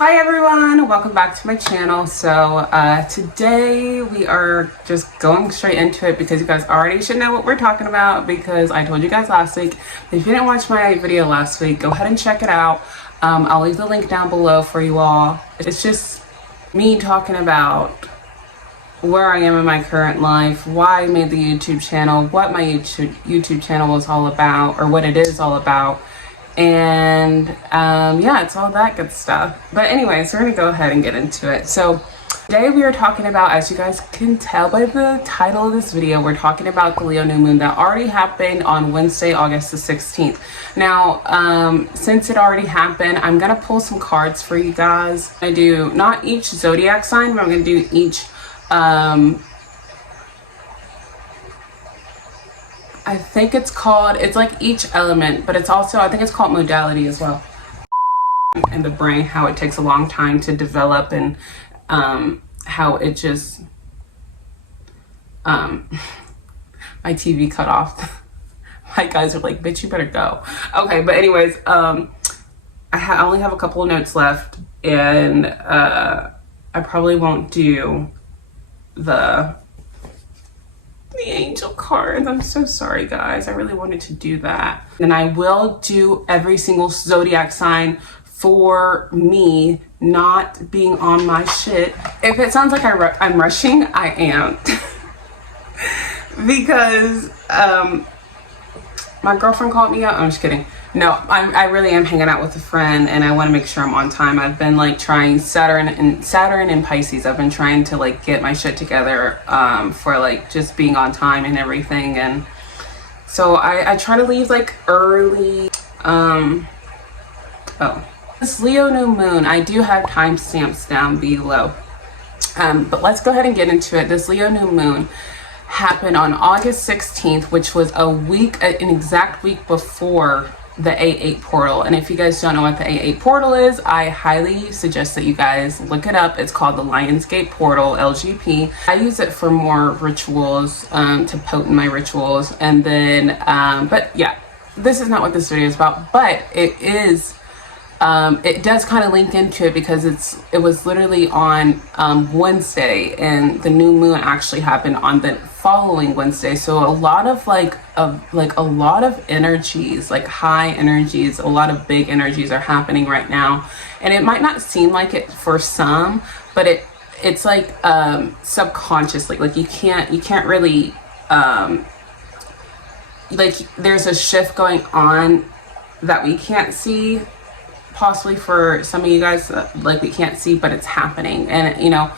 Hi everyone, welcome back to my channel. So today we are just going straight into it because you guys already should know what we're talking about because I told you guys last week. If you didn't watch my video last week, go ahead and check it out. I'll leave the link down below for you all. It's just me talking about where I am in my current life, why I made the YouTube channel, what my YouTube channel was all about, or what it is all about. And yeah, it's all that good stuff. But anyways, we're gonna go ahead and get into it. So today we are talking about, as you guys can tell by the title of this video, we're talking about the Leo new moon that already happened on Wednesday, August the 16th. Now, since it already happened, I'm gonna pull some cards for you guys. I do not each zodiac sign, but I'm gonna do each I think it's like each element, but it's also, I think it's called modality as well. And the brain, how it takes a long time to develop, and how it just, my TV cut off. My guys are like, bitch, you better go. Okay, but anyways, I only have a couple of notes left, and I probably won't do the angel cards. I'm so sorry guys, I really wanted to do that. And I will do every single zodiac sign for me not being on my shit. If it sounds like I'm rushing, I am. Because my girlfriend called me up. I'm just kidding. No, I really am hanging out with a friend, and I want to make sure I'm on time. I've been like trying Saturn and Pisces. I've been trying to like get my shit together for like just being on time and everything. And so I try to leave like early. This Leo new moon, I do have timestamps down below. But let's go ahead and get into it. This Leo new moon happened on August 16th, which was an exact week before the A8 portal. And if you guys don't know what the A8 portal is, I highly suggest that you guys look it up. It's called the Lionsgate portal, LGP. I use it for more rituals, to potent my rituals. And then but yeah, this is not what this video is about, but it is it does kind of link into it because it was literally on Wednesday, and the new moon actually happened on the following Wednesday. So a lot of a lot of energies, like high energies, a lot of big energies are happening right now. And it might not seem like it for some, but it's like subconsciously, like you can't really like there's a shift going on that we can't see. Possibly for some of you guys, like we can't see, but it's happening. And you know,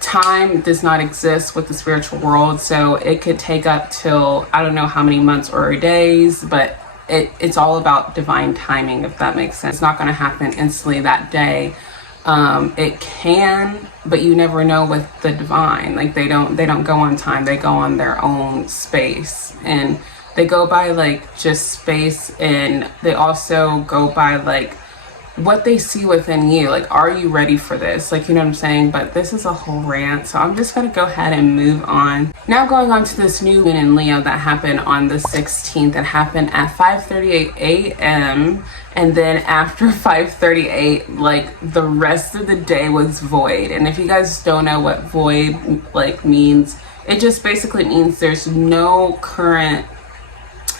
time does not exist with the spiritual world, so it could take up till I don't know how many months or days, but it's all about divine timing, if that makes sense. It's not going to happen instantly that day. It can, but you never know with the divine. Like they don't go on time, they go on their own space, and they go by like just space, and they also go by like what they see within you. Like, are you ready for this? Like, you know what I'm saying? But this is a whole rant, so I'm just gonna go ahead and move on. Now going on to this new moon in Leo that happened on the 16th. It happened at 5:38 a.m. and then after 5:38, like the rest of the day was void. And if you guys don't know what void like means, it just basically means there's no current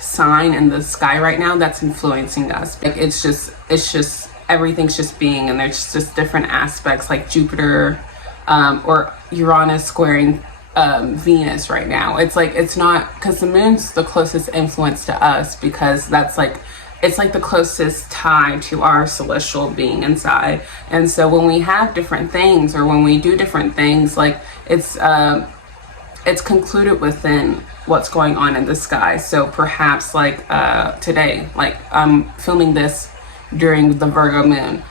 sign in the sky right now that's influencing us. Like it's just everything's just being, and there's just different aspects like Jupiter or Uranus squaring Venus right now. It's like, it's not, because the moon's the closest influence to us, because that's like, it's like the closest tie to our celestial being inside. And so when we have different things, or when we do different things, like it's concluded within what's going on in the sky. So perhaps like today, like I'm filming this during the Virgo moon.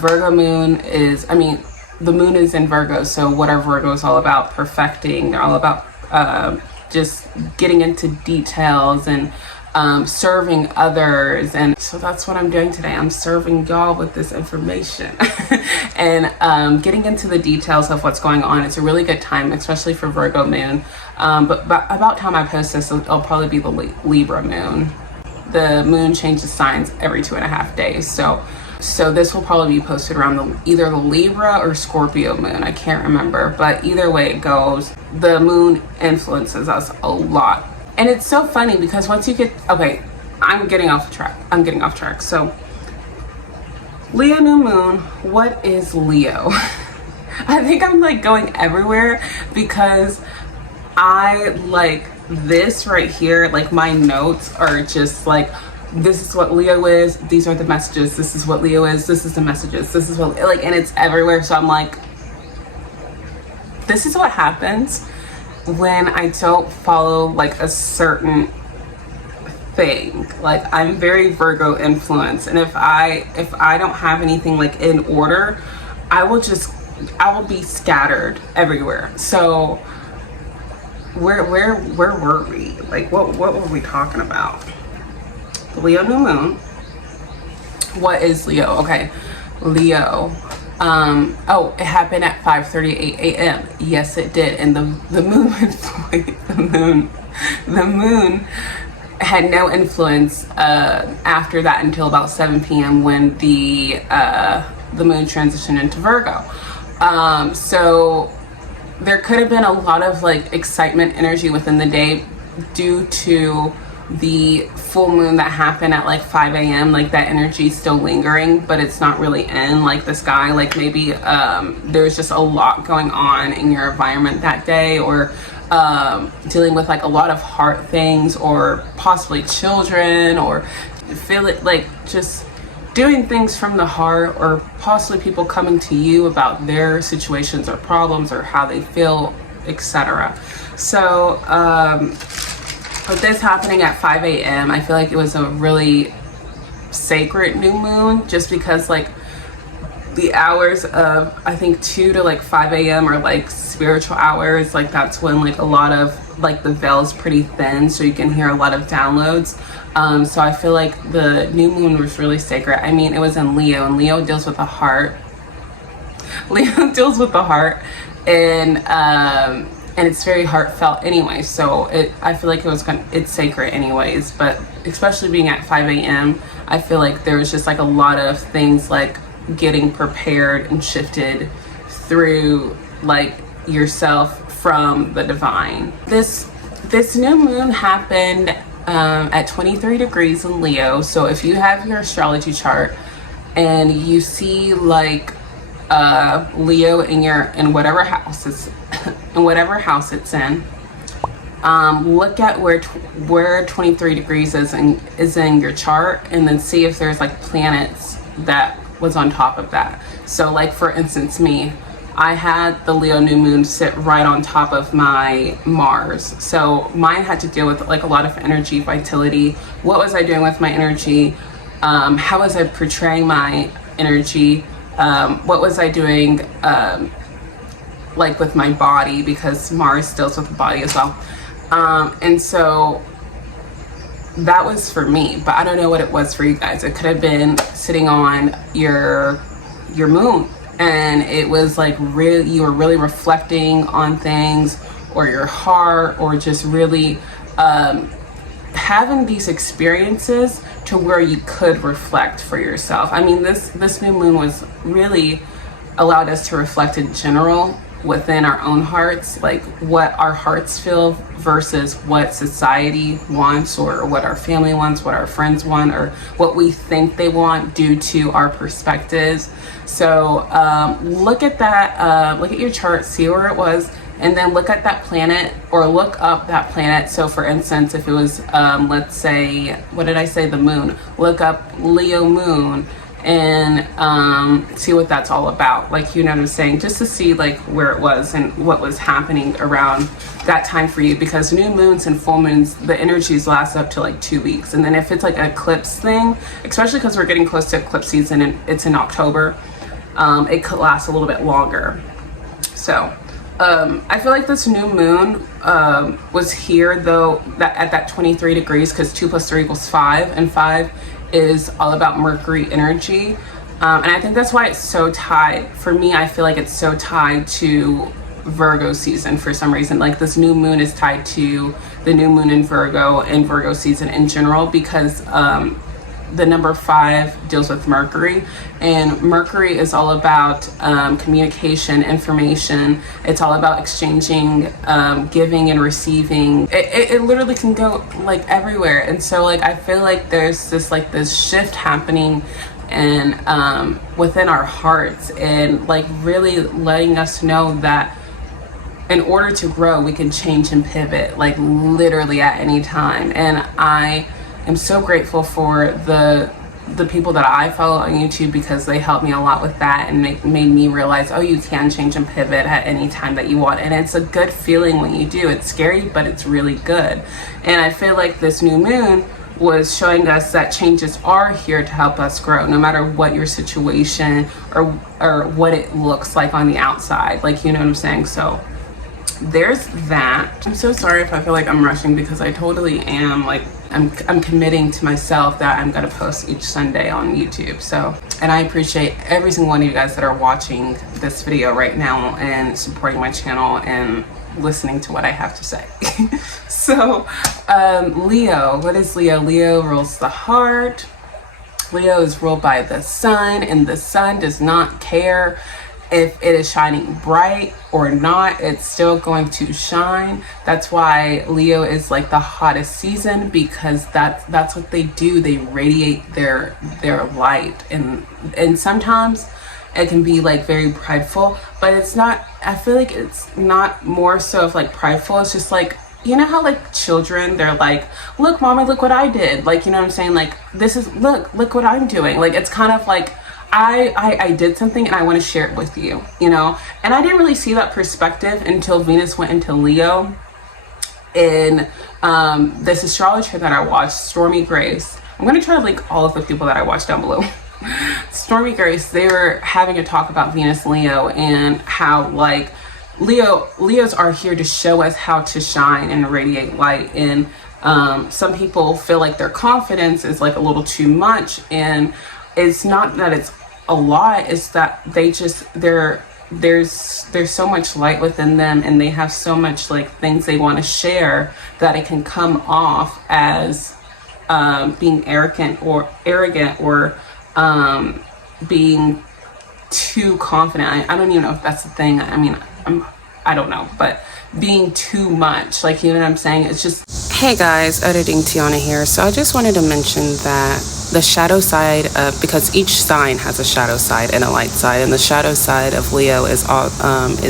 Virgo moon is, I mean, the moon is in Virgo, so what are Virgos all about? Perfecting. They're all about just getting into details and serving others. And so that's what I'm doing today. I'm serving y'all with this information and getting into the details of what's going on. It's a really good time, especially for Virgo moon. But about time I post this, it'll probably be the Libra moon. The moon changes signs every 2.5 days. So So this will probably be posted around either the Libra or Scorpio moon. I can't remember, but either way it goes, the moon influences us a lot. And it's so funny because once you get, okay, I'm getting off track. So Leo new moon, what is Leo? I think I'm like going everywhere because I like this right here, like my notes are just like, this is what Leo is, these are the messages, this is what Leo is, this is the messages, this is what, like, and it's everywhere. So I'm like, this is what happens when I don't follow like a certain thing. Like, I'm very Virgo influenced, and if I don't have anything like in order, I will be scattered everywhere. So where were we? Like, what were we talking about? Leo new moon. What is Leo? Okay, Leo. Oh, it happened at 5:38 a.m. Yes, it did. And the moon had no influence after that until about 7 p.m. when the moon transitioned into Virgo. So there could have been a lot of like excitement energy within the day due to the full moon that happened at like 5 a.m. Like that energy is still lingering, but it's not really in like the sky. Like maybe there's just a lot going on in your environment that day, or dealing with like a lot of heart things, or possibly children, or feel it like just doing things from the heart, or possibly people coming to you about their situations or problems or how they feel, etc. So with this happening at 5 a.m., I feel like it was a really sacred new moon, just because like the hours of, I think 2 to like 5 a.m. are like spiritual hours. Like that's when like a lot of like the veil is pretty thin, so you can hear a lot of downloads. So I feel like the new moon was really sacred. I mean, it was in Leo, and Leo deals with the heart. Leo deals with the heart, and it's very heartfelt anyway. So I feel like it's sacred anyways. But especially being at 5 a.m., I feel like there was just like a lot of things like getting prepared and shifted through like yourself from the divine. This new moon happened at 23 degrees in Leo. So if you have your astrology chart and you see like Leo in whatever house it's it's in, look at where 23 degrees is in your chart, and then see if there's like planets that was on top of that. So like for instance, me, I had the Leo new moon sit right on top of my Mars. So mine had to deal with like a lot of energy, vitality. What was I doing with my energy? How was I portraying my energy? What was I doing like with my body, because Mars deals with the body as well. And so that was for me, but I don't know what it was for you guys. It could have been sitting on your moon, and it was like you were really reflecting on things, or your heart, or just really having these experiences to where you could reflect for yourself. I mean, this new moon was really allowed us to reflect in general within our own hearts, like what our hearts feel versus what society wants, or what our family wants, what our friends want, or what we think they want due to our perspectives. So look at that, look at your chart, see where it was, and then look at that planet, or look up that planet. So for instance, if it was let's say, what did I say, the moon, look up Leo moon and see what that's all about. Like, you know what I'm saying, just to see like where it was and what was happening around that time for you, because new moons and full moons, the energies last up to like 2 weeks. And then if it's like an eclipse thing, especially because we're getting close to eclipse season and it's in October, it could last a little bit longer. So I feel like this new moon was here though, that at that 23 degrees, because 2 + 3 = 5, and 5 is all about Mercury energy. And I think that's why it's so tied. For me, I feel like it's so tied to Virgo season for some reason. Like this new moon is tied to the new moon in Virgo and Virgo season in general, because the number 5 deals with Mercury, and Mercury is all about communication, information. It's all about exchanging, giving and receiving. It literally can go like everywhere. And so like I feel like there's this shift happening and within our hearts, and like really letting us know that in order to grow, we can change and pivot, like literally at any time. And I am so grateful for the people that I follow on YouTube, because they helped me a lot with that and made me realize, oh, you can change and pivot at any time that you want. And it's a good feeling when you do. It's scary, but it's really good. And I feel like this new moon was showing us that changes are here to help us grow, no matter what your situation or what it looks like on the outside. Like, you know what I'm saying? So there's that. I'm so sorry if I feel like I'm rushing, because I totally am. Like I'm committing to myself that I'm gonna post each Sunday on YouTube. So, and I appreciate every single one of you guys that are watching this video right now and supporting my channel and listening to what I have to say. So Leo, what is Leo? Leo rules the heart. Leo is ruled by the sun, and the sun does not care if it is shining bright or not. It's still going to shine. That's why Leo is like the hottest season, because that's what they do. They radiate their light, and sometimes it can be like very prideful, but it's not. I feel like it's not more so of like prideful. It's just like, you know how like children, they're like, look mommy, look what I did. Like, you know what I'm saying? Like, this is, look what I'm doing. Like, it's kind of like, I did something and I want to share it with you, you know? And I didn't really see that perspective until Venus went into Leo. In this astrologer that I watched, Stormy Grace. I'm going to try to link all of the people that I watched down below. Stormy Grace, they were having a talk about Venus Leo, and how like Leos are here to show us how to shine and radiate light. And some people feel like their confidence is like a little too much, and it's not that it's a lot, it's that they just there's so much light within them, and they have so much like things they want to share, that it can come off as being arrogant or being too confident. I don't even know if that's the thing. I mean, I don't know, but being too much, like, you know what I'm saying? It's just... Hey guys, Editing Tiana here. So I just wanted to mention that the shadow side of, because each sign has a shadow side and a light side, and the shadow side of Leo is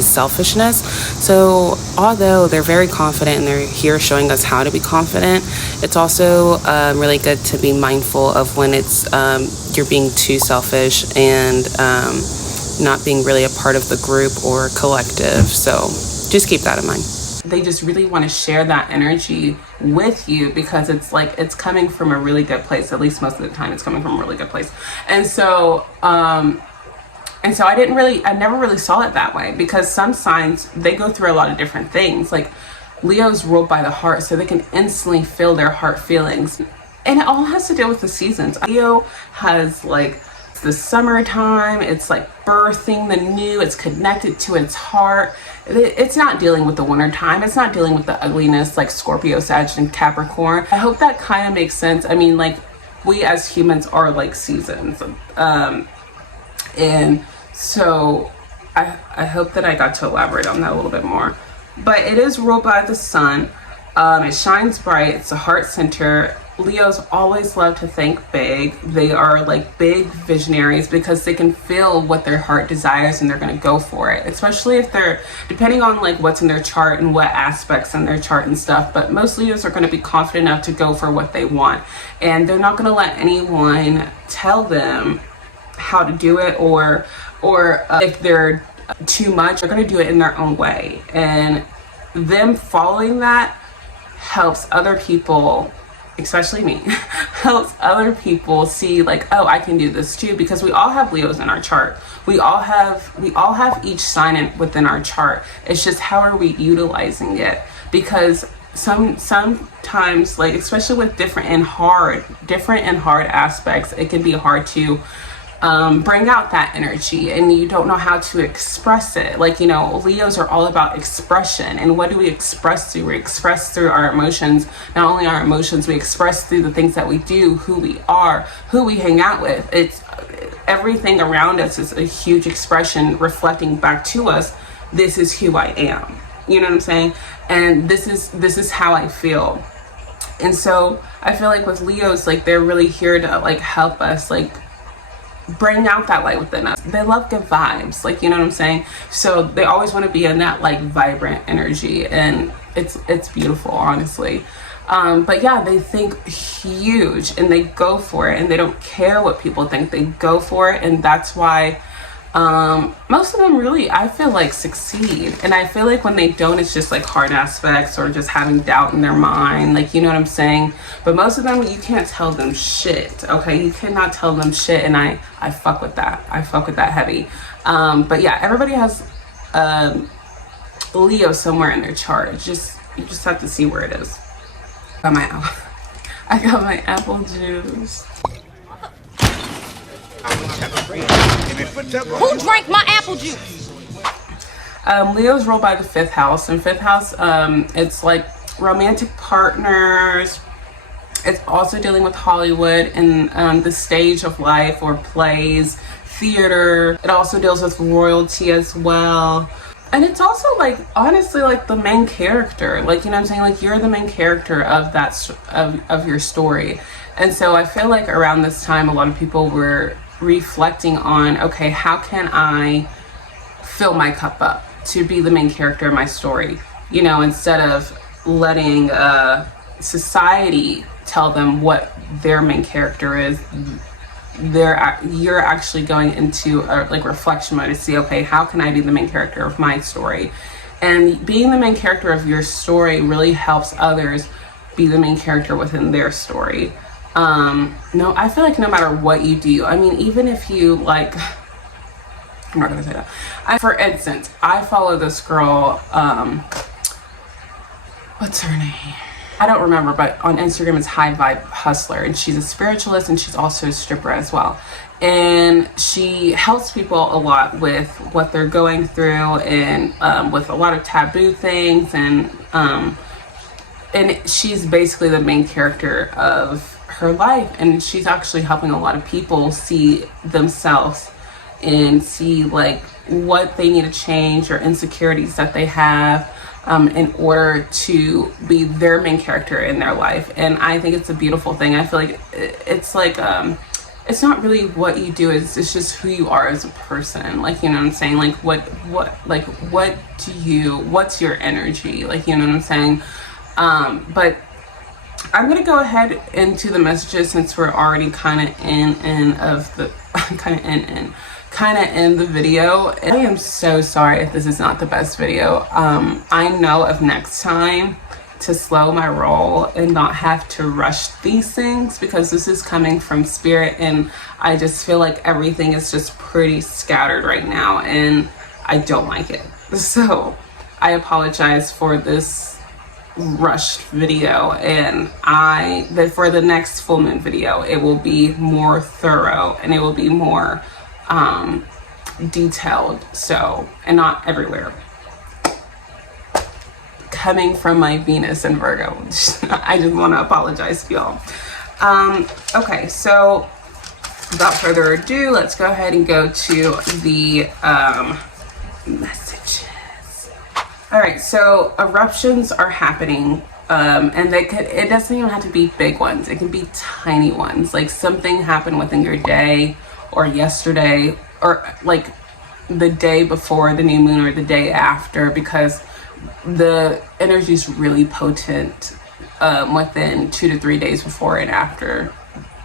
selfishness. So although they're very confident and they're here showing us how to be confident, it's also really good to be mindful of when it's you're being too selfish and not being really a part of the group or collective. So just keep that in mind. They just really want to share that energy with you, because it's like it's coming from a really good place. At least most of the time it's coming from a really good place. And so I never really saw it that way, because some signs, they go through a lot of different things. Like Leo's ruled by the heart, so they can instantly feel their heart feelings, and it all has to do with the seasons. Leo has like the summertime, it's like birthing the new, it's connected to its heart. It's not dealing with the winter time, it's not dealing with the ugliness like Scorpio, Sag, and Capricorn. I hope that kind of makes sense. I mean, like, we as humans are like seasons, and so I hope that I got to elaborate on that a little bit more. But it is ruled by the sun. It shines bright, it's a heart center. Leos always love to think big. They are like big visionaries, because they can feel what their heart desires and they're going to go for it, especially if they're, depending on like what's in their chart and what aspects in their chart and stuff. But most Leos are going to be confident enough to go for what they want, and they're not going to let anyone tell them how to do it, or if they're too much, they're going to do it in their own way. And them following that helps other people, especially me, helps other people see like, oh, I can do this too, because we all have Leos in our chart. We all have each sign within our chart. It's just how are we utilizing it? Because sometimes, like, especially with different and hard aspects, it can be hard to bring out that energy, and you don't know how to express it. Like, you know, Leos are all about expression. And what do we express through? We express through our emotions. Not only our emotions, we express through the things that we do, who we are, who we hang out with. It's everything around us is a huge expression reflecting back to us. This is who I am. You know what I'm saying? And this is how I feel. And so I feel like with Leos, like, they're really here to like help us, like, bring out that light within us. They love good vibes, like, you know what I'm saying? So they always want to be in that like vibrant energy, and it's beautiful, honestly. But yeah, they think huge and they go for it, and they don't care what people think. They go for it, and that's why most of them really, I feel like, succeed. And I feel like when they don't, it's just like hard aspects or just having doubt in their mind, like, you know what I'm saying? But most of them, you can't tell them shit, okay? You cannot tell them shit, and I fuck with that. I fuck with that heavy. But yeah, everybody has Leo somewhere in their chart. You just have to see where it is. I got my apple juice. Who drank my apple juice? Leo's ruled by the 5th house, and 5th house, it's like romantic partners. It's also dealing with Hollywood and the stage of life, or plays, theater. It also deals with royalty as well. And it's also like, honestly, like the main character, like, you know what I'm saying? Like, you're the main character of that, of your story. And so I feel like around this time, a lot of people were reflecting on, okay, how can I fill my cup up to be the main character of my story? You know, instead of letting society tell them what their main character is, you're actually going into a like reflection mode to see, okay, how can I be the main character of my story? And being the main character of your story really helps others be the main character within their story. No, I feel like no matter what you do, I mean, even if you like, I'm not gonna say that. For instance, I follow this girl, what's her name? I don't remember, but on Instagram it's High Vibe Hustler, and she's a spiritualist, and she's also a stripper as well. And she helps people a lot with what they're going through, and with a lot of taboo things, and she's basically the main character of her life, and she's actually helping a lot of people see themselves and see like what they need to change or insecurities that they have, in order to be their main character in their life. And I think it's a beautiful thing. I feel like it's like it's not really what you do, it's just who you are as a person, like, you know what I'm saying? Like what's your energy, like, you know what I'm saying? But I'm gonna go ahead into the messages, since we're already kind of in the video. I am so sorry if this is not the best video. I know of next time to slow my roll and not have to rush these things, because this is coming from spirit, and I just feel like everything is just pretty scattered right now, and I don't like it. So I apologize for this rushed video, and for the next full moon video, it will be more thorough, and it will be more detailed, so, and not everywhere. Coming from my Venus and Virgo, I just want to apologize to y'all. Okay, so without further ado, let's go ahead and go to the messages. All right, so eruptions are happening, and it doesn't even have to be big ones. It can be tiny ones, like something happened within your day, or yesterday, or like the day before the new moon, or the day after, because the energy is really potent within 2 to 3 days before and after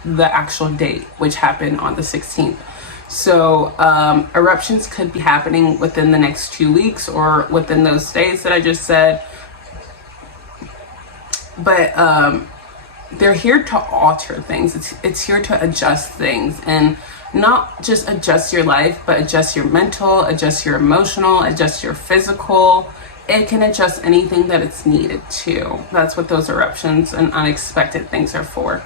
the actual date, which happened on the 16th. So eruptions could be happening within the next 2 weeks, or within those days that I just said. But they're here to alter things. It's here to adjust things, and not just adjust your life, but adjust your mental, adjust your emotional, adjust your physical. It can adjust anything that it's needed to. That's what those eruptions and unexpected things are for.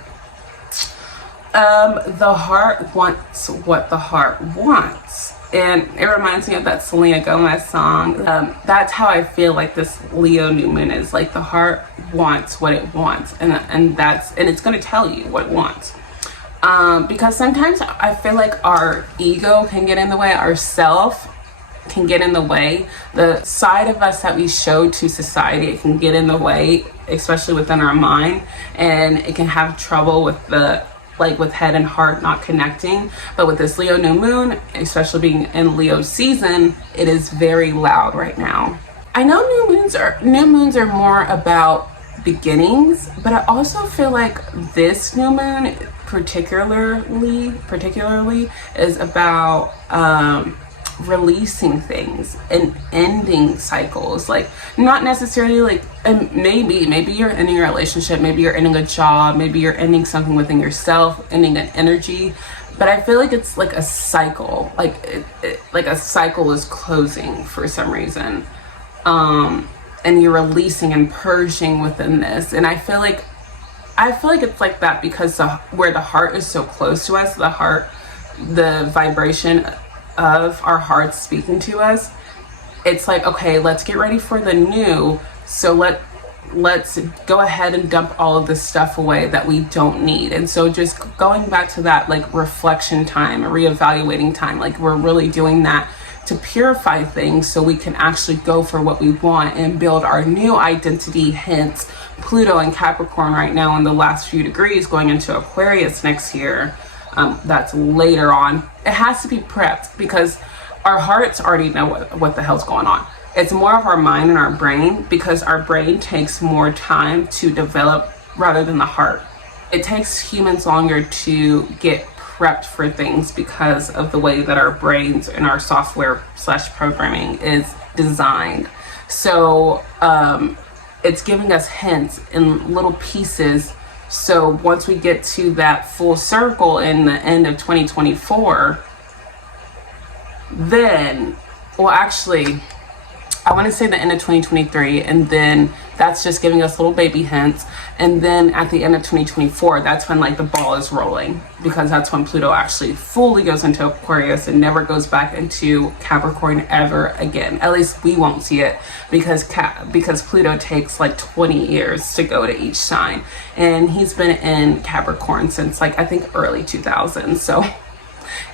The heart wants what the heart wants. And it reminds me of that Selena Gomez song. That's how I feel like this Leo new moon is. Like the heart wants what it wants, and it's going to tell you what it wants. Because sometimes I feel like our ego can get in the way, our self can get in the way. The side of us that we show to society, it can get in the way, especially within our mind, and it can have trouble with with head and heart not connecting. But with this Leo new moon, especially being in Leo season, it is very loud right now. I know new moons are more about beginnings, but I also feel like this new moon particularly is about releasing things and ending cycles. Like, not necessarily like, and maybe you're ending a relationship, maybe you're ending a job, maybe you're ending something within yourself, ending an energy. But I feel like it's like a cycle, like like a cycle is closing for some reason, and you're releasing and purging within this. And I feel like it's like that because where the heart is so close to us, the vibration of our hearts speaking to us, it's like, okay, let's get ready for the new. So let's go ahead and dump all of this stuff away that we don't need. And so just going back to that like reflection time, reevaluating time, like we're really doing that to purify things so we can actually go for what we want and build our new identity. Hence Pluto and Capricorn right now in the last few degrees, going into Aquarius next year. That's later on. It has to be prepped because our hearts already know what the hell's going on. It's more of our mind and our brain, because our brain takes more time to develop rather than the heart. It takes humans longer to get prepped for things because of the way that our brains and our software / programming is designed. So it's giving us hints in little pieces. So once we get to that full circle in the end of 2024, then, well, actually, I want to say the end of 2023, and then that's just giving us little baby hints. And then at the end of 2024, that's when like the ball is rolling, because that's when Pluto actually fully goes into Aquarius and never goes back into Capricorn ever again. At least we won't see it, because Pluto takes like 20 years to go to each sign, and he's been in Capricorn since like I think early 2000s. So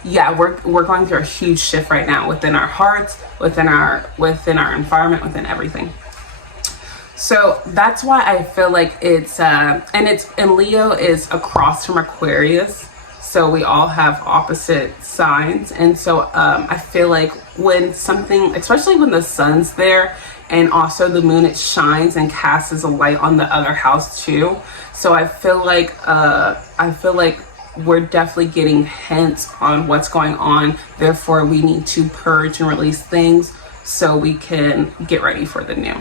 yeah, we're going through a huge shift right now within our hearts, within our environment, within everything. So that's why I feel like it's and Leo is across from Aquarius, so we all have opposite signs. And so I feel like when something, especially when the sun's there and also the moon, it shines and casts a light on the other house too. So I feel like we're definitely getting hints on what's going on. Therefore, we need to purge and release things so we can get ready for the new.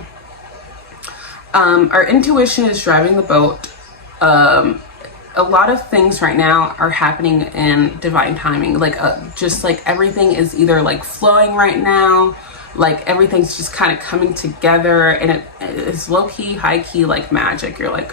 Our intuition is driving the boat. A lot of things right now are happening in divine timing. Like just like everything is either like flowing right now, like everything's just kind of coming together, and it's low-key, high-key, like magic. You're like,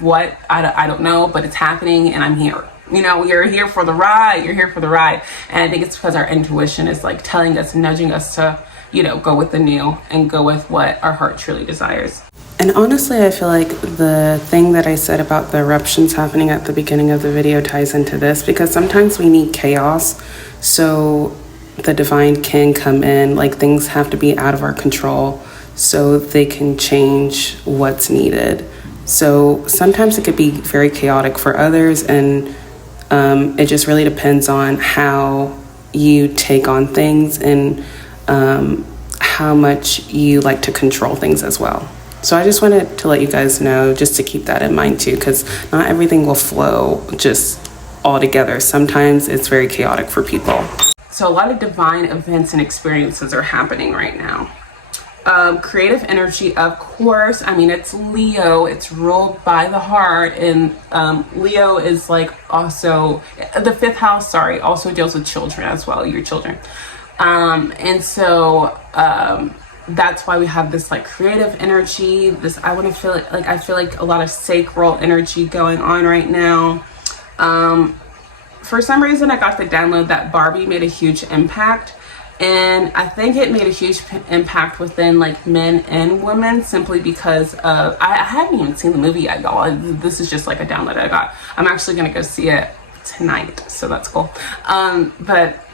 what? I don't know, but it's happening and I'm here. You know, you're here for the ride. You're here for the ride. And I think it's because our intuition is like telling us, nudging us to, you know, go with the new and go with what our heart truly desires. And honestly, I feel like the thing that I said about the eruptions happening at the beginning of the video ties into this, because sometimes we need chaos so the divine can come in. Like, things have to be out of our control so they can change what's needed. So sometimes it could be very chaotic for others, and it just really depends on how you take on things and how much you like to control things as well. So I just wanted to let you guys know, just to keep that in mind too, because not everything will flow just all together. Sometimes it's very chaotic for people. So a lot of divine events and experiences are happening right now. Creative energy, of course. I mean, it's Leo, it's ruled by the heart, and Leo is like also the fifth house, also deals with children as well, your children. And so that's why we have this like creative energy, this I feel like a lot of sacral energy going on right now. For some reason I got the download that Barbie made a huge impact, and I think it made a huge impact within like men and women, simply because of I hadn't even seen the movie yet, y'all. This is just like a download I got. I'm actually gonna go see it tonight, so that's cool. But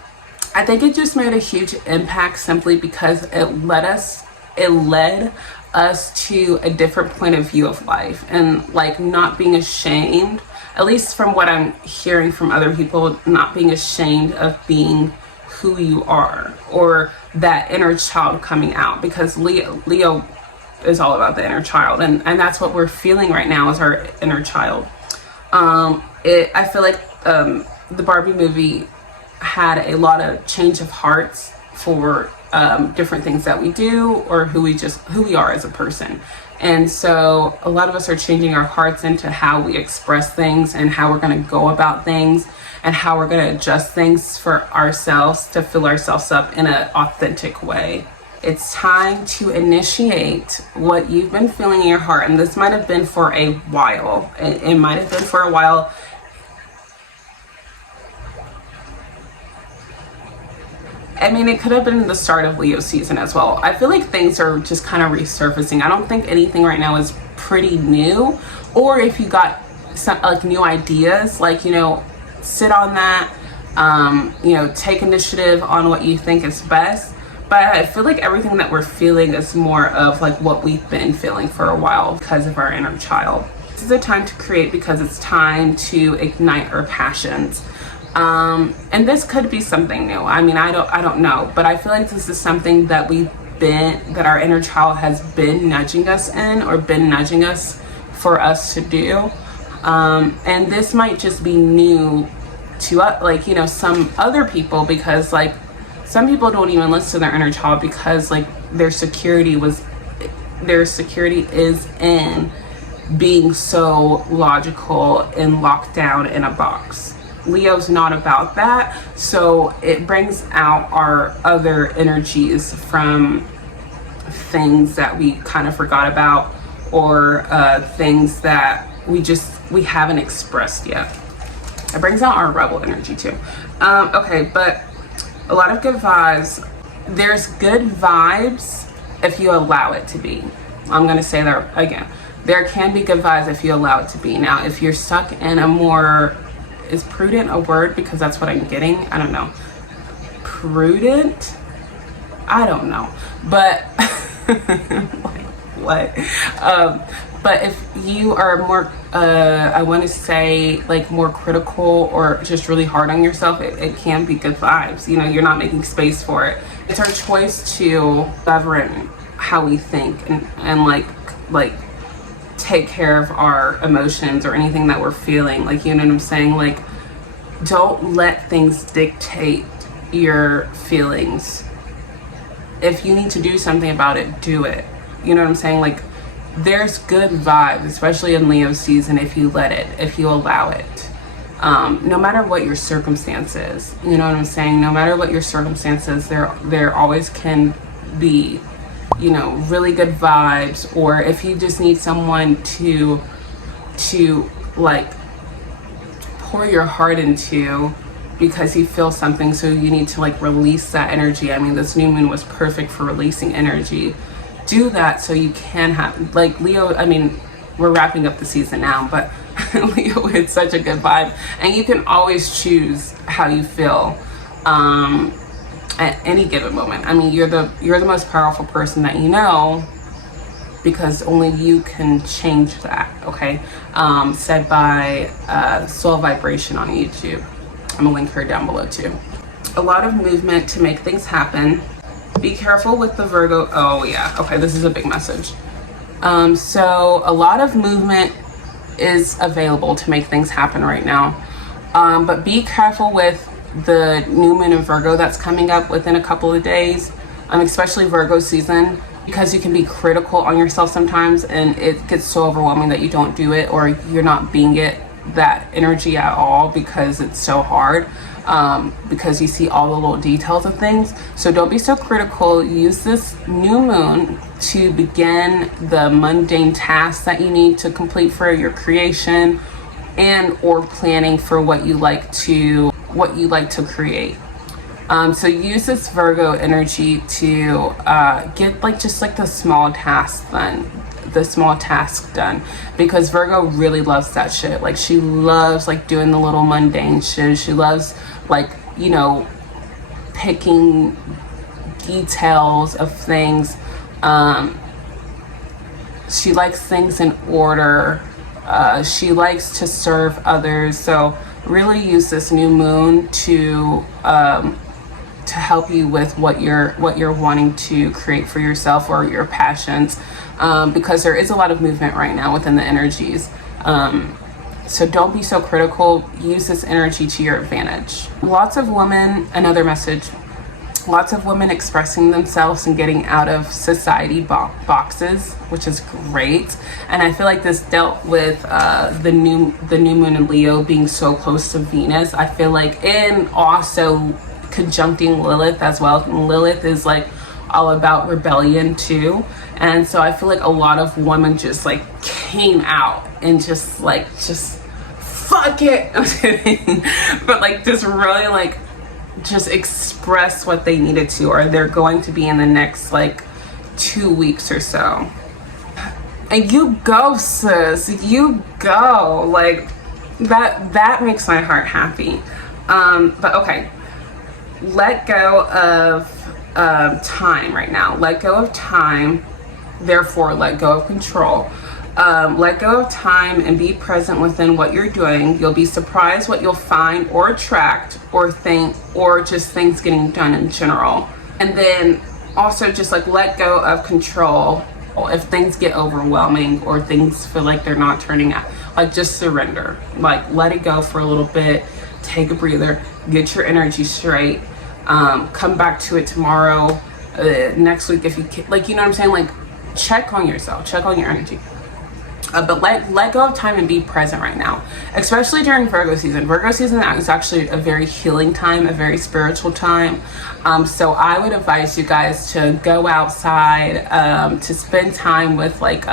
I think it just made a huge impact simply because it led us to a different point of view of life, and like not being ashamed, at least from what I'm hearing from other people, not being ashamed of being who you are, or that inner child coming out, because Leo is all about the inner child, and that's what we're feeling right now, is our inner child. I feel like the Barbie movie had a lot of change of hearts for different things that we do, or who we are as a person. And so a lot of us are changing our hearts into how we express things, and how we're going to go about things, and how we're going to adjust things for ourselves to fill ourselves up in an authentic way. It's time to initiate what you've been feeling in your heart. And this might have been for a while. It might have been for a while. I mean, it could have been the start of Leo season as well. I feel like things are just kind of resurfacing. I don't think anything right now is pretty new. Or if you got some like new ideas, like, you know, sit on that, you know, take initiative on what you think is best. But I feel like everything that we're feeling is more of like what we've been feeling for a while because of our inner child. This is a time to create, because it's time to ignite our passions. And this could be something new. I mean, I don't know, but I feel like this is something that that our inner child has been nudging us in, or been nudging us for us to do. And this might just be new to us, like, you know, some other people, because like some people don't even listen to their inner child, because like their security is in being so logical and locked down in a box. Leo's not about that, so it brings out our other energies from things that we kind of forgot about, or things that we haven't expressed yet. It brings out our rebel energy too. Okay, but a lot of good vibes. There's good vibes if you allow it to be. I'm gonna say that again. There can be good vibes if you allow it to be. Now, if you're stuck in a more, is prudent a word? Because that's what I'm getting. I don't know. Prudent? I don't know. But what? But if you are more, I want to say like more critical, or just really hard on yourself, it can be good vibes. You know, you're not making space for it. It's our choice to govern how we think, and like take care of our emotions, or anything that we're feeling. Like, you know what I'm saying? Like, don't let things dictate your feelings. If you need to do something about it, do it. You know what I'm saying? Like, there's good vibes, especially in Leo season, if you let it, if you allow it. No matter what your circumstances, you know what I'm saying? No matter what your circumstances, there always can be, you know, really good vibes. Or if you just need someone to like pour your heart into, because you feel something, so you need to like release that energy. I mean, this new moon was perfect for releasing energy. Do that so you can have, like, Leo, I mean, we're wrapping up the season now, but Leo is such a good vibe, and you can always choose how you feel at any given moment. I mean, you're the most powerful person that you know, because only you can change that. Okay, said by Soul Vibration on YouTube. I'm gonna link her down below too. A lot of movement to make things happen. Be careful with the Virgo. Oh yeah, okay, this is a big message. So a lot of movement is available to make things happen right now. But be careful with the new moon in Virgo that's coming up within a couple of days, especially Virgo season, because you can be critical on yourself sometimes, and it gets so overwhelming that you don't do it, or you're not being that energy at all, because it's so hard. Because you see all the little details of things. So don't be so critical. Use this new moon to begin the mundane tasks that you need to complete for your creation, and or planning for what you like to create. So use this Virgo energy to get like just like the small tasks done, because Virgo really loves that shit. Like she loves like doing the little mundane shit. She loves like, you know, picking details of things. She likes things in order. She likes to serve others. So really use this new moon to help you with what you're wanting to create for yourself or your passions, because there is a lot of movement right now within the energies. So don't be so critical. Use this energy to your advantage. Lots of women, another message, lots of women expressing themselves and getting out of society boxes, which is great. And I feel like this dealt with the new moon in Leo being so close to Venus. I feel like, and also conjuncting Lilith as well. Lilith is like all about rebellion too. And so I feel like a lot of women just like came out and just fuck it. I'm kidding. But like just really like just express what they needed to, or they're going to be in the next like 2 weeks or so. And you go, sis, you go. Like that makes my heart happy. But okay, let go of time right now. Let go of time, therefore let go of control. Let go of time and be present within what you're doing. You'll be surprised what you'll find or attract or think, or just things getting done in general. And then also just like let go of control. If things get overwhelming or things feel like they're not turning out, like just surrender. Like let it go for a little bit, take a breather, get your energy straight, come back to it tomorrow, next week if you can, like, you know what I'm saying? Like check on yourself, check on your energy. But let go of time and be present right now, especially during Virgo season. Virgo season is actually a very healing time, a very spiritual time. So I would advise you guys to go outside, to spend time with like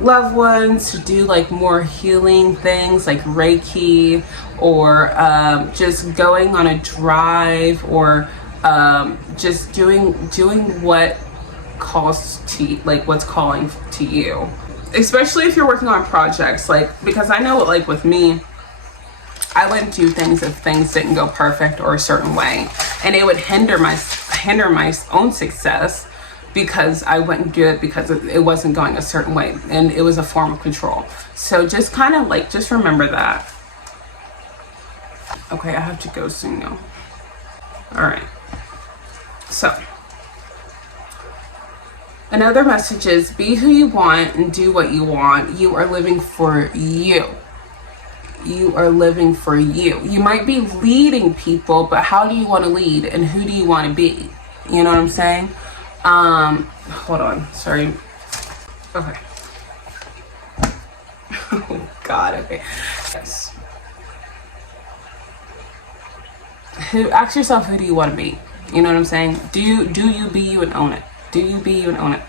loved ones, to do like more healing things like Reiki, or just going on a drive, or just doing what calls to, like what's calling to you. Especially if you're working on projects, like, because I know like with me, I wouldn't do things if things didn't go perfect or a certain way, and it would hinder my own success, because I wouldn't do it because it wasn't going a certain way, and it was a form of control. So just kind of like, just remember that. Okay, I have to go soon now. All right, so another message is be who you want and do what you want. You are living for you. You are living for you. You might be leading people, but how do you want to lead, and who do you want to be? You know what I'm saying? Hold on, sorry. Okay. Oh God, okay. Yes. Ask yourself, who do you want to be? You know what I'm saying? Do you be you and own it? Do you be you and own it?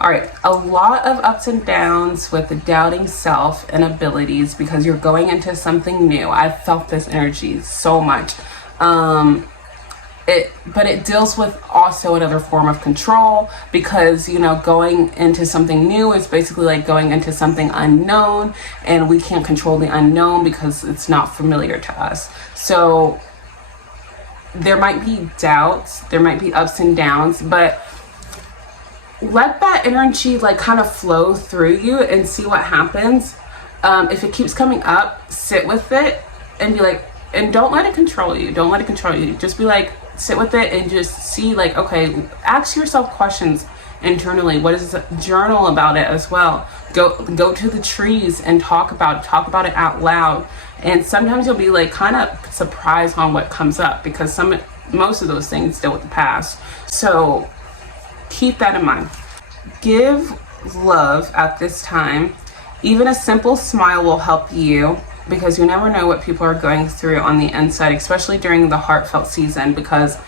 All right, a lot of ups and downs with the doubting self and abilities, because you're going into something new. I've felt this energy so much. But it deals with also another form of control, because, you know, going into something new is basically like going into something unknown, and we can't control the unknown because it's not familiar to us. So there might be doubts, there might be ups and downs, but let that energy like kind of flow through you and see what happens. If it keeps coming up, sit with it and be like, and don't let it control you. Don't let it control you. Just be like, sit with it and just see, like, okay, ask yourself questions internally. What is it? Journal about it as well. Go to the trees and talk about it out loud. And sometimes you'll be like kind of surprised on what comes up, because most of those things deal with the past. So keep that in mind. Give love at this time. Even a simple smile will help you, because you never know what people are going through on the inside, especially during the heartfelt season, because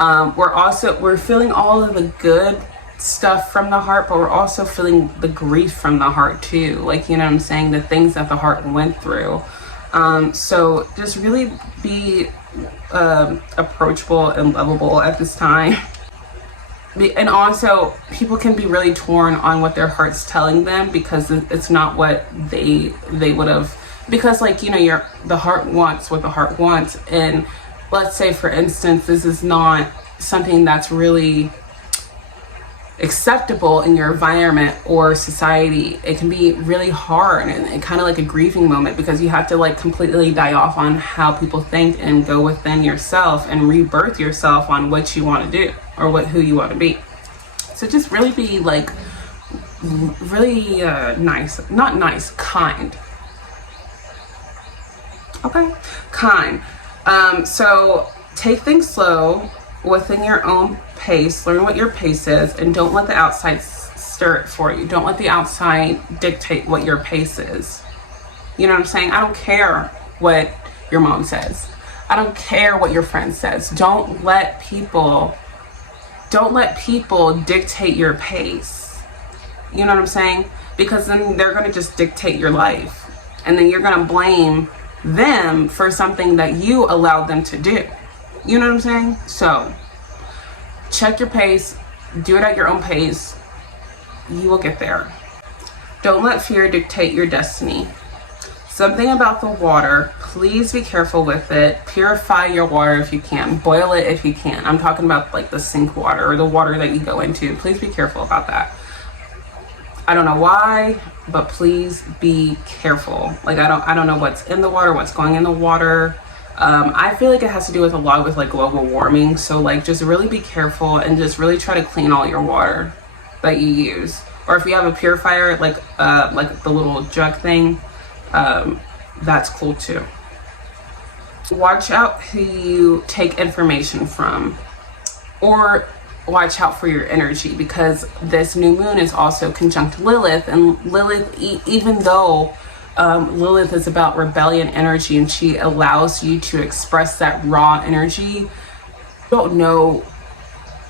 we're feeling all of the good stuff from the heart, but we're also feeling the grief from the heart too. Like, you know what I'm saying? The things that the heart went through. So just really be approachable and lovable at this time. And also, people can be really torn on what their heart's telling them, because it's not what they would have, because like, you know, the heart wants what the heart wants. And let's say, for instance, this is not something that's really acceptable in your environment or society. It can be really hard and kind of like a grieving moment, because you have to like completely die off on how people think and go within yourself and rebirth yourself on what you want to do or who you want to be. So just really be like really nice, not nice, kind. Okay, kind. So take things slow within your own pace. Learn what your pace is, and don't let the outside stir it for you. Don't let the outside dictate what your pace is. You know what I'm saying? I don't care what your mom says. I don't care what your friend says. Don't let people dictate your pace. You know what I'm saying? Because then they're going to just dictate your life, and then you're going to blame them for something that you allowed them to do. You know what I'm saying? So check your pace, do it at your own pace. You will get there. Don't let fear dictate your destiny. Something about the water, please be careful with it. Purify your water if you can. Boil it if you can. I'm talking about like the sink water or the water that you go into. Please be careful about that. I don't know why, but please be careful. Like I don't know what's in the water, what's going in the water. I feel like it has to do with a lot with like global warming. So like just really be careful and just really try to clean all your water that you use. Or if you have a purifier, like the little jug thing, that's cool too. Watch out who you take information from, or watch out for your energy, because this new moon is also conjunct Lilith, and Lilith, even though Lilith is about rebellion energy and she allows you to express that raw energy, you don't know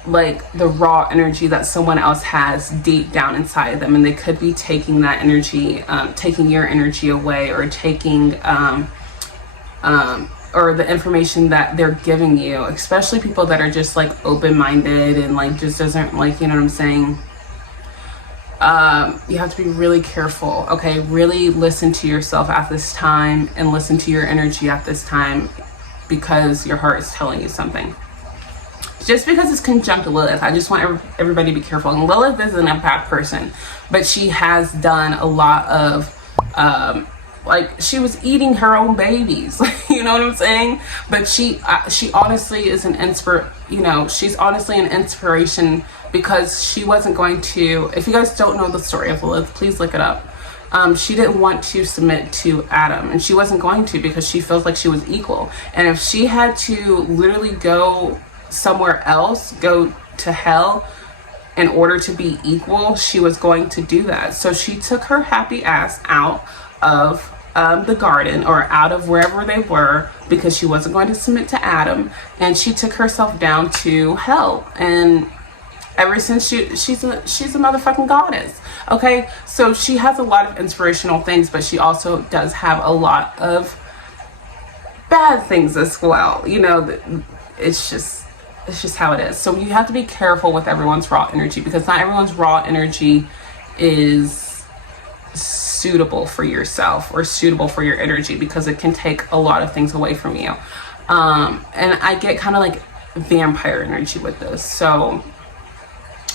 like the raw energy that someone else has deep down inside of them, and they could be taking that energy, taking your energy away, or taking or the information that they're giving you, especially people that are just like open-minded and like just doesn't like, you know what I'm saying? You have to be really careful. Okay, really listen to yourself at this time and listen to your energy at this time, because your heart is telling you something. Just because it's conjunct Lilith, I just want everybody to be careful. And Lilith isn't a bad person, but she has done a lot of like she was eating her own babies. You know what I'm saying? But she honestly is she's honestly an inspiration, because she wasn't going to, if you guys don't know the story of Lilith, please look it up. She didn't want to submit to Adam, and she wasn't going to, because she feels like she was equal. And if she had to literally go somewhere else, go to hell in order to be equal, she was going to do that. So she took her happy ass out of the garden, or out of wherever they were, because she wasn't going to submit to Adam, and she took herself down to hell. And ever since she's a motherfucking goddess. Okay, so she has a lot of inspirational things, but she also does have a lot of bad things as well. You know, it's just how it is. So you have to be careful with everyone's raw energy, because not everyone's raw energy is suitable for yourself or suitable for your energy, because it can take a lot of things away from you. And I get kind of like vampire energy with this. So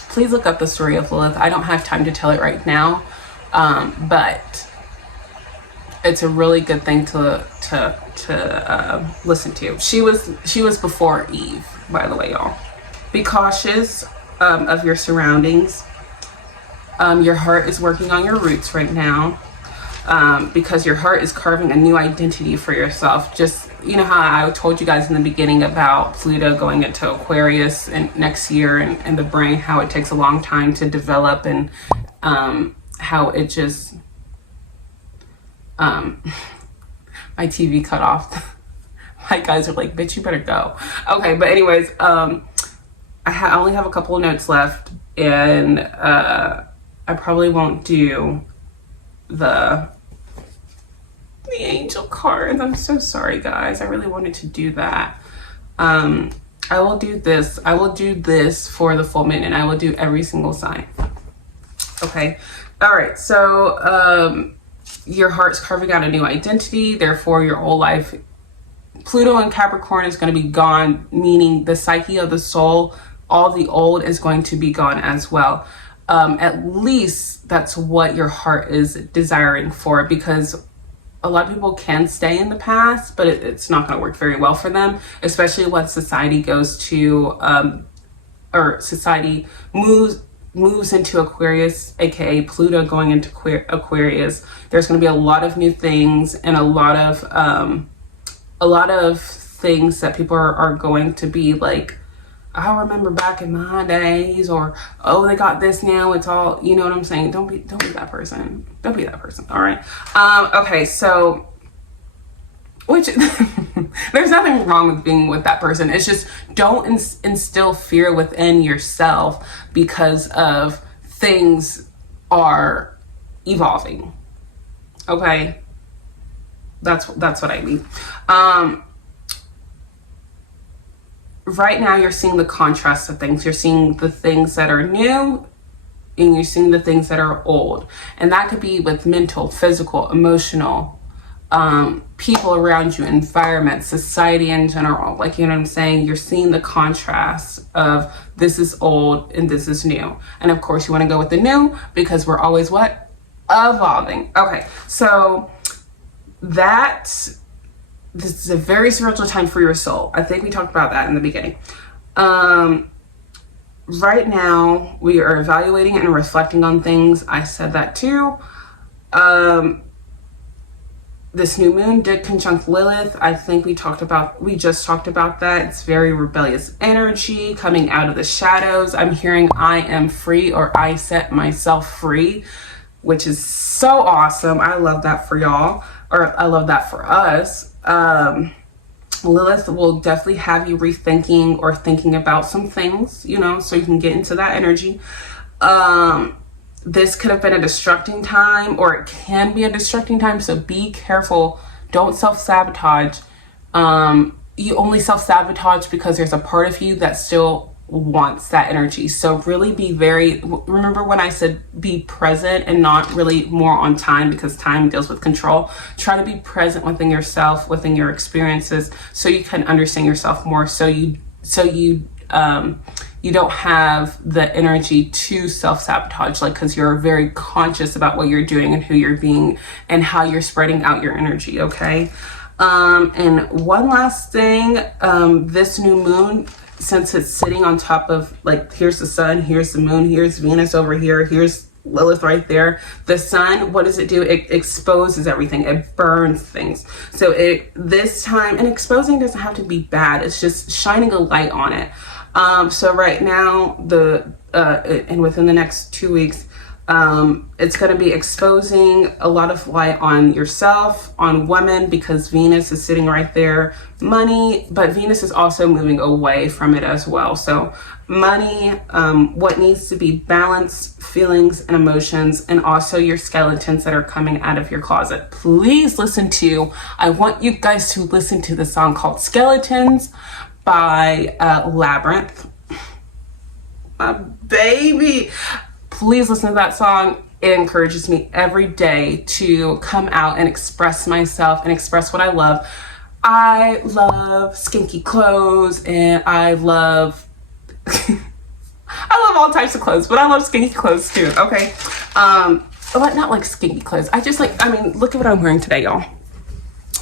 please look up the story of Lilith. I don't have time to tell it right now, but it's a really good thing to listen to. She was before Eve, by the way, y'all. Be cautious of your surroundings. Your heart is working on your roots right now, because your heart is carving a new identity for yourself. Just, you know how I told you guys in the beginning about Pluto going into Aquarius next year, and the brain, how it takes a long time to develop, and how it just my TV cut off. My guys are like, bitch, you better go. Okay, but anyways, I only have a couple of notes left, and I probably won't do the the angel cards. I'm so sorry, guys. I really wanted to do that. I will do this. I will do this for the full moon, and I will do every single sign. Okay. All right. So, your heart's carving out a new identity. Therefore, your whole life, Pluto in Capricorn is going to be gone, meaning the psyche of the soul, all the old is going to be gone as well. At least that's what your heart is desiring for, because a lot of people can stay in the past, but it's not going to work very well for them, especially when society goes to, or society moves into Aquarius, aka Pluto going into Aquarius. There's going to be a lot of new things and a lot of things that people are going to be like, I remember back in my days, or, oh, they got this now, it's all, you know what I'm saying? Don't be that person. Don't be that person. All right. Okay. So, which there's nothing wrong with being with that person. It's just, don't instill fear within yourself because of things are evolving. Okay. That's what I mean. Right now you're seeing the contrast of things. You're seeing the things that are new and you're seeing the things that are old. And that could be with mental, physical, emotional, people around you, environment, society in general. Like, you know what I'm saying? You're seeing the contrast of this is old and this is new. And of course you want to go with the new because we're always what? Evolving. Okay. So this is a very spiritual time for your soul. I think we talked about that in the beginning. Right now, we are evaluating and reflecting on things. I said that too. This new moon did conjunct Lilith. I think we just talked about that. It's very rebellious energy coming out of the shadows. I'm hearing I am free, or I set myself free, which is so awesome. I love that for y'all, or I love that for us. Lilith will definitely have you rethinking or thinking about some things, you know, so you can get into that energy. This could have been a destructing time, or it can be a destructing time, so be careful. Don't self-sabotage. You only self-sabotage because there's a part of you that still wants that energy. So really remember when I said be present and not really more on time, because time deals with control. Try to be present within yourself, within your experiences, so you can understand yourself more, so you don't have the energy to self-sabotage, like, because you're very conscious about what you're doing and who you're being and how you're spreading out your energy. Okay. And one last thing, this new moon, since it's sitting on top of, like, here's the sun, here's the moon, here's Venus over here, here's Lilith right there. The sun, what does it do? It exposes everything. It burns things. So this time, and exposing doesn't have to be bad. It's just shining a light on it. So right now, and within the next 2 weeks, it's going to be exposing a lot of light on yourself, on women, because Venus is sitting right there. Money, but Venus is also moving away from it as well. So money, what needs to be balanced, feelings and emotions, and also your skeletons that are coming out of your closet. Please I want you guys to listen to the song called Skeletons by Labyrinth. My baby. Please listen to that song. It encourages me every day to come out and express myself and express what I love. I love skinky clothes, and I love all types of clothes, but I love skinky clothes too. Okay. But not like skinky clothes. Look at what I'm wearing today, y'all.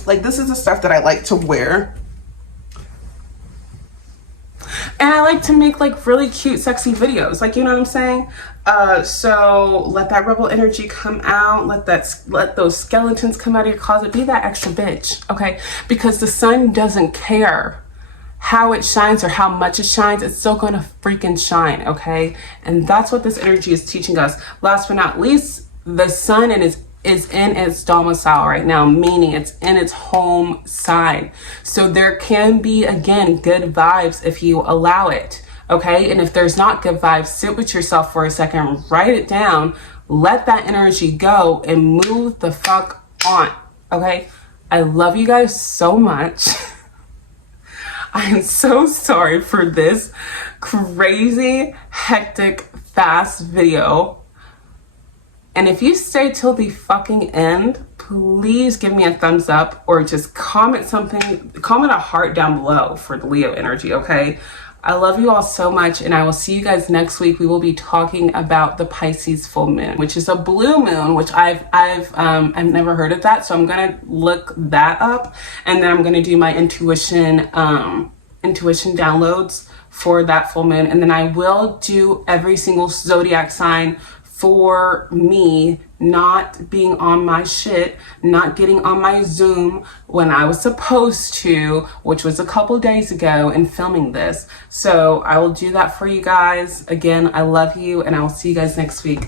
Like, this is the stuff that I like to wear. And I like to make, like, really cute, sexy videos. Like, you know what I'm saying? So let that rebel energy come out. Let those skeletons come out of your closet. Be that extra bitch, okay? Because the sun doesn't care how it shines or how much it shines. It's still gonna freaking shine, okay? And that's what this energy is teaching us. Last but not least, the sun is in its domicile right now, meaning it's in its home side. So there can be, again, good vibes if you allow it, okay? And if there's not good vibes, sit with yourself for a second, write it down, let that energy go, and move the fuck on, okay? I love you guys so much. I am so sorry for this crazy, hectic, fast video. And if you stay till the fucking end, please give me a thumbs up or just comment something, comment a heart down below for the Leo energy, okay? I love you all so much, and I will see you guys next week. We will be talking about the Pisces full moon, which is a blue moon, which I've never heard of that, so I'm gonna look that up, and then I'm gonna do my intuition downloads for that full moon, and then I will do every single zodiac sign for me not being on my shit, not getting on my Zoom when I was supposed to, which was a couple days ago, and filming this. So I will do that for you guys. Again, I love you, and I will see you guys next week.